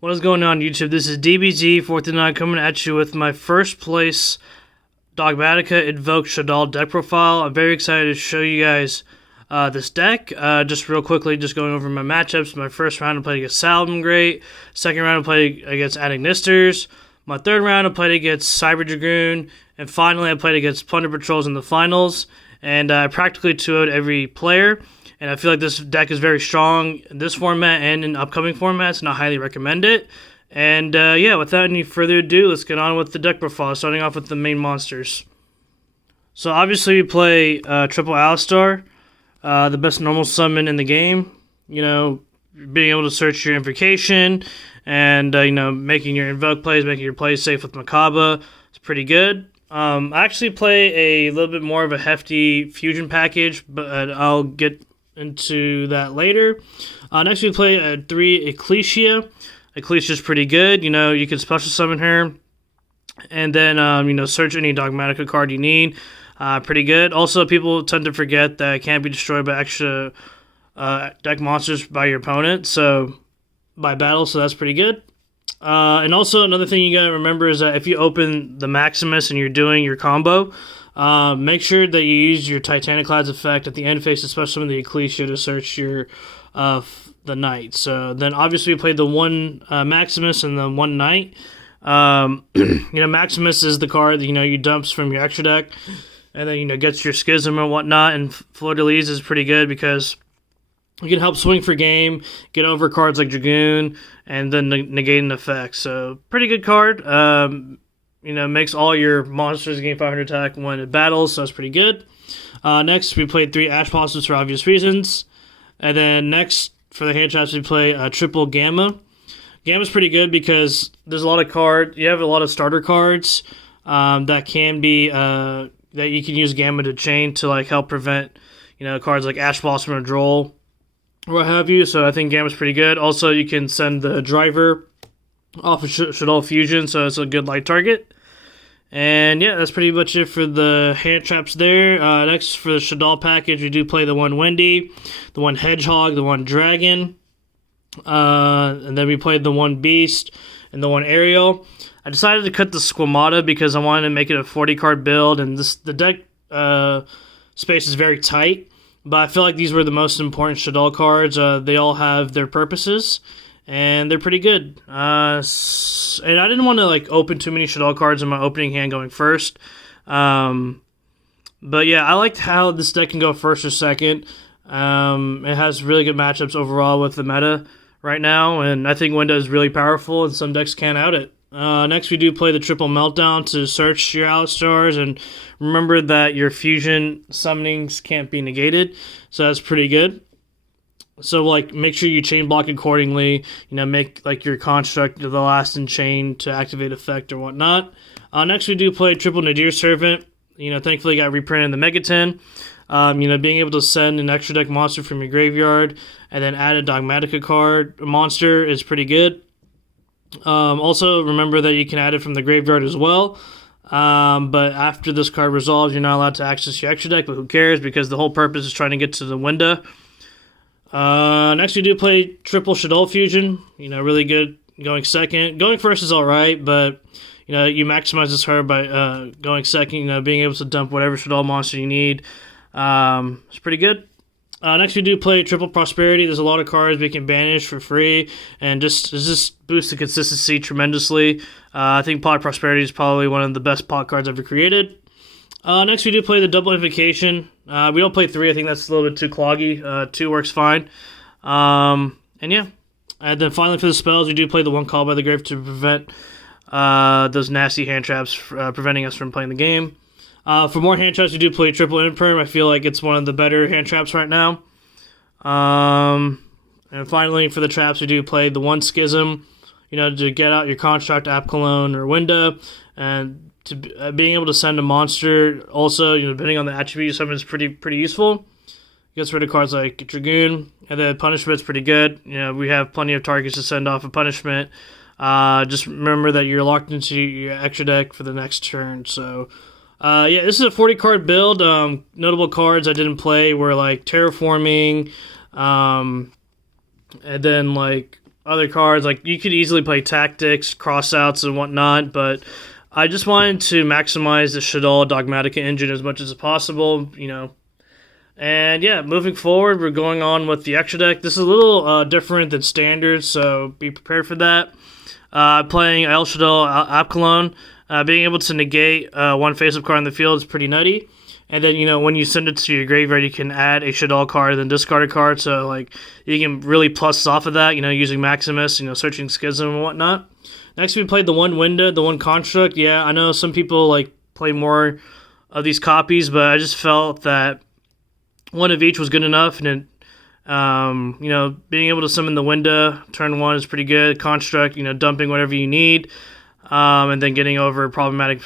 What is going on, YouTube? This is DBZ439 coming at you with my first place Dogmatika Invoked Shaddoll deck profile. I'm very excited to show you guys this deck. Just real quickly, just going over my matchups. My first round I played against Salamangreat. Second round I played against Aleister. My third round I played against Cyber Dragoon. And finally I played against Plunder Patrols in the finals. And I practically 2-0'd every player. And I feel like this deck is very strong in this format and in upcoming formats, and I highly recommend it. And yeah, without any further ado, let's get on with the deck profile, starting off with the main monsters. So obviously we play triple Aleister, the best normal summon in the game. You know, being able to search your invocation and, you know, making your invoke plays, making your plays safe with Mechaba. It's pretty good. I actually play a little bit more of a hefty fusion package, but I'll get into that later. Next we play 3 Ecclesia. Ecclesia is pretty good. You know, you can special summon her, and then you know, search any Dogmatika card you need. Pretty good. Also, people tend to forget that it can't be destroyed by extra deck monsters by your opponent, so by battle. So that's pretty good. And also another thing you gotta remember is that if you open the Maximus and you're doing your combo, make sure that you use your Titaniklad effect at the end phase, especially in the Ecclesia, to search your the knight. So then obviously we played the one Maximus and the one knight. You know, Maximus is the card that, you know, you dumps from your extra deck, and then, you know, gets your Schism or whatnot. And Fleurdelis is pretty good because you can help swing for game, get over cards like Dragoon, and then negate an effect. So pretty good card. You know, makes all your monsters gain 500 attack when it battles, so that's pretty good. Next, we played 3 Ash Blossoms for obvious reasons. And then next, for the hand traps, we play triple Gamma. Gamma's pretty good because there's a lot of cards. You have a lot of starter cards that can be, that you can use Gamma to chain to, like, help prevent, you know, cards like Ash Blossom or Droll or what have you. So I think Gamma's pretty good. Also, you can send the driver off of Shaddoll Fusion, so it's a good light target. And yeah, that's pretty much it for the hand traps there. Next, for the Shaddoll package, we do play the one Wendi, the one Hedgehog, the one Dragon, and then we played the one Beast and the one Ariel. I decided to cut the Squamata because I wanted to make it a 40-card build, and the deck space is very tight. But I feel like these were the most important Shaddoll cards. They all have their purposes, and they're pretty good. And I didn't want to, like, open too many Shaddoll cards in my opening hand going first. But yeah, I liked how this deck can go first or second. It has really good matchups overall with the meta right now, and I think Winda is really powerful, and some decks can't out it. Next, we do play the Triple Meltdown to search your Aleistars, and remember that your fusion summonings can't be negated, so that's pretty good. So, like, make sure you chain block accordingly. You know, make, like, your construct the last in chain to activate effect or whatnot. Next, we do play triple Nadir Servant. You know, thankfully got reprinted in the Megaton. You know, being able to send an extra deck monster from your graveyard and then add a Dogmatika card monster is pretty good. Also, remember that you can add it from the graveyard as well. But after this card resolves, you're not allowed to access your extra deck, but who cares, because the whole purpose is trying to get to the Winda. Next, we do play triple Shaddoll Fusion. You know, really good going second. Going first is alright, but, you know, you maximize this card by going second, you know, being able to dump whatever Shaddoll monster you need. It's pretty good. Next, we do play triple Prosperity. There's a lot of cards we can banish for free, and just boosts the consistency tremendously. I think Pot Prosperity is probably one of the best pot cards ever created. Next, we do play the double Invocation. We don't play 3. I think that's a little bit too cloggy. 2 works fine. And yeah. And then finally for the spells, we do play the one Call by the Grave to prevent those nasty hand traps preventing us from playing the game. For more hand traps, we do play triple Imperm. I feel like it's one of the better hand traps right now. And finally, for the traps, we do play the one Schism, you know, to get out your Construct, Apkallone, or Winda, and to being able to send a monster. Also, you know, depending on the attribute you summon, is pretty useful. Gets rid of cards like Dragoon, and then Punishment's pretty good. You know, we have plenty of targets to send off a Punishment. Just remember that you're locked into your extra deck for the next turn. So, yeah, this is a 40-card build. Notable cards I didn't play were like Terraforming, and then like other cards. Like, you could easily play Tactics, Crossouts, and whatnot, but I just wanted to maximize the Shaddoll Dogmatika engine as much as possible, you know. And yeah, moving forward, we're going on with the extra deck. This is a little different than standard, so be prepared for that. Playing Naelshaddoll Apkallone, being able to negate one face-up card in the field is pretty nutty. And then, you know, when you send it to your graveyard, you can add a Shaddoll card and then discard a card. So, like, you can really plus off of that, you know, using Maximus, you know, searching Schism and whatnot. Next, we played the one Winda, the one Construct. Yeah, I know some people, like, play more of these copies, but I just felt that one of each was good enough. And it, you know, being able to summon the Winda turn 1 is pretty good. Construct, you know, dumping whatever you need. And then getting over problematic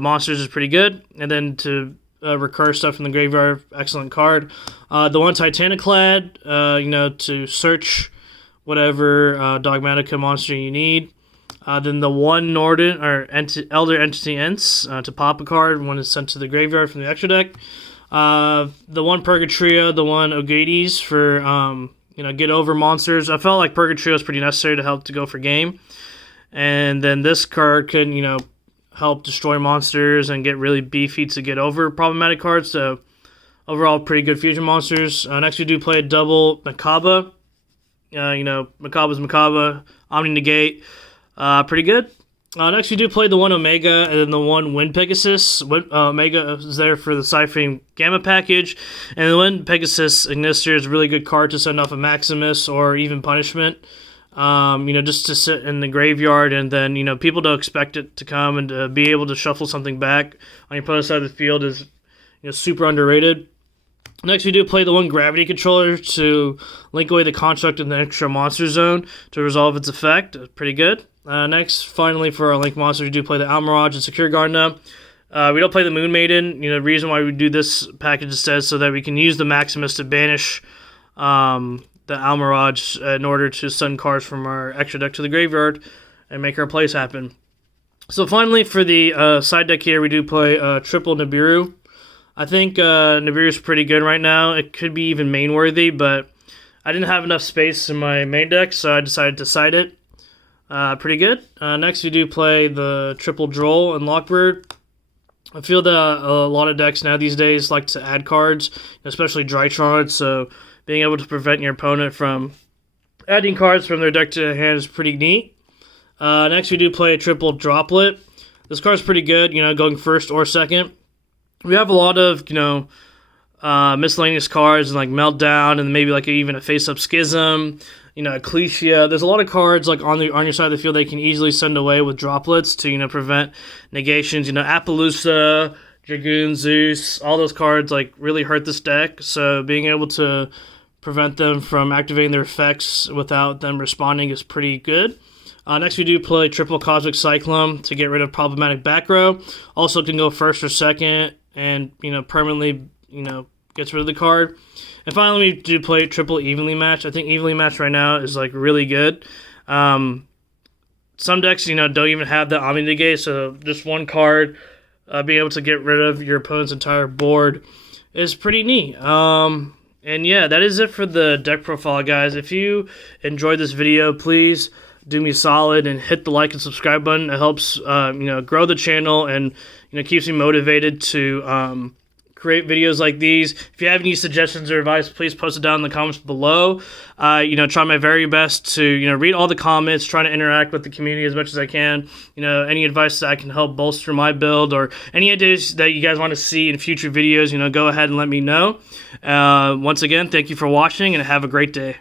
monsters is pretty good. And then to recur stuff from the graveyard, excellent card. The one Titaniklad, you know, to search whatever Dogmatika monster you need. Then the one Norden or Elder Entity Ents to pop a card when it's sent to the graveyard from the extra deck. The one Purgatrio, the one Augoeides for you know, get over monsters. I felt like Purgatrio is pretty necessary to help to go for game. And then this card can, you know, help destroy monsters and get really beefy to get over problematic cards. So overall, pretty good fusion monsters. Next, we do play a double Mechaba. You know, Mechaba's Mechaba, Omni Negate, pretty good. Next, we do play the one Omega and then the one Wind Pegasus. Omega is there for the PSY-Frame Gamma package, and the Wind Pegasus Ignister is a really good card to send off a Maximus or even Punishment. You know, just to sit in the graveyard, and then, you know, people don't expect it to come, and to be able to shuffle something back on your opponent's side of the field is, you know, super underrated. Next, we do play the one Gravity Controller to link away the Construct in the extra monster zone to resolve its effect. Pretty good. Next, finally, for our link monster, we do play the Almirage and Secure Gardener. We don't play the Moon Maiden. You know, the reason why we do this package instead is so that we can use the Maximus to banish the Almirage in order to send cards from our extra deck to the graveyard and make our plays happen. So finally, for the side deck here, we do play triple Nibiru. I think Nibiru is pretty good right now. It could be even main worthy, but I didn't have enough space in my main deck, so I decided to side it. Pretty good. Next, we do play the triple Droll and Lockbird. I feel that a lot of decks now these days like to add cards, especially Drytron, so being able to prevent your opponent from adding cards from their deck to their hand is pretty neat. Next, we do play a triple Droplet. This card's pretty good, you know, going first or second. We have a lot of, you know, miscellaneous cards, like Meltdown, and maybe like even a face-up Schism, you know, Ecclesia. There's a lot of cards like on your side of the field that you can easily send away with droplets to, you know, prevent negations. You know, Appaloosa, Dragoon, Zeus, all those cards like really hurt this deck. So being able to prevent them from activating their effects without them responding is pretty good. Next, we do play triple Cosmic Cyclone to get rid of problematic back row. Also can go first or second, and, you know, permanently, you know, gets rid of the card. And finally, we do play triple Evenly Match. I think Evenly Match right now is like really good. Some decks, you know, don't even have the Omni Negate, so just one card being able to get rid of your opponent's entire board is pretty neat. And yeah, that is it for the deck profile, guys. If you enjoyed this video, please do me a solid and hit the like and subscribe button. It helps, you know, grow the channel and, you know, keeps me motivated to create videos like these. If you have any suggestions or advice, please post it down in the comments below. You know, try my very best to, you know, read all the comments, try to interact with the community as much as I can. You know, any advice that I can help bolster my build or any ideas that you guys want to see in future videos, you know, go ahead and let me know. Once again, thank you for watching and have a great day.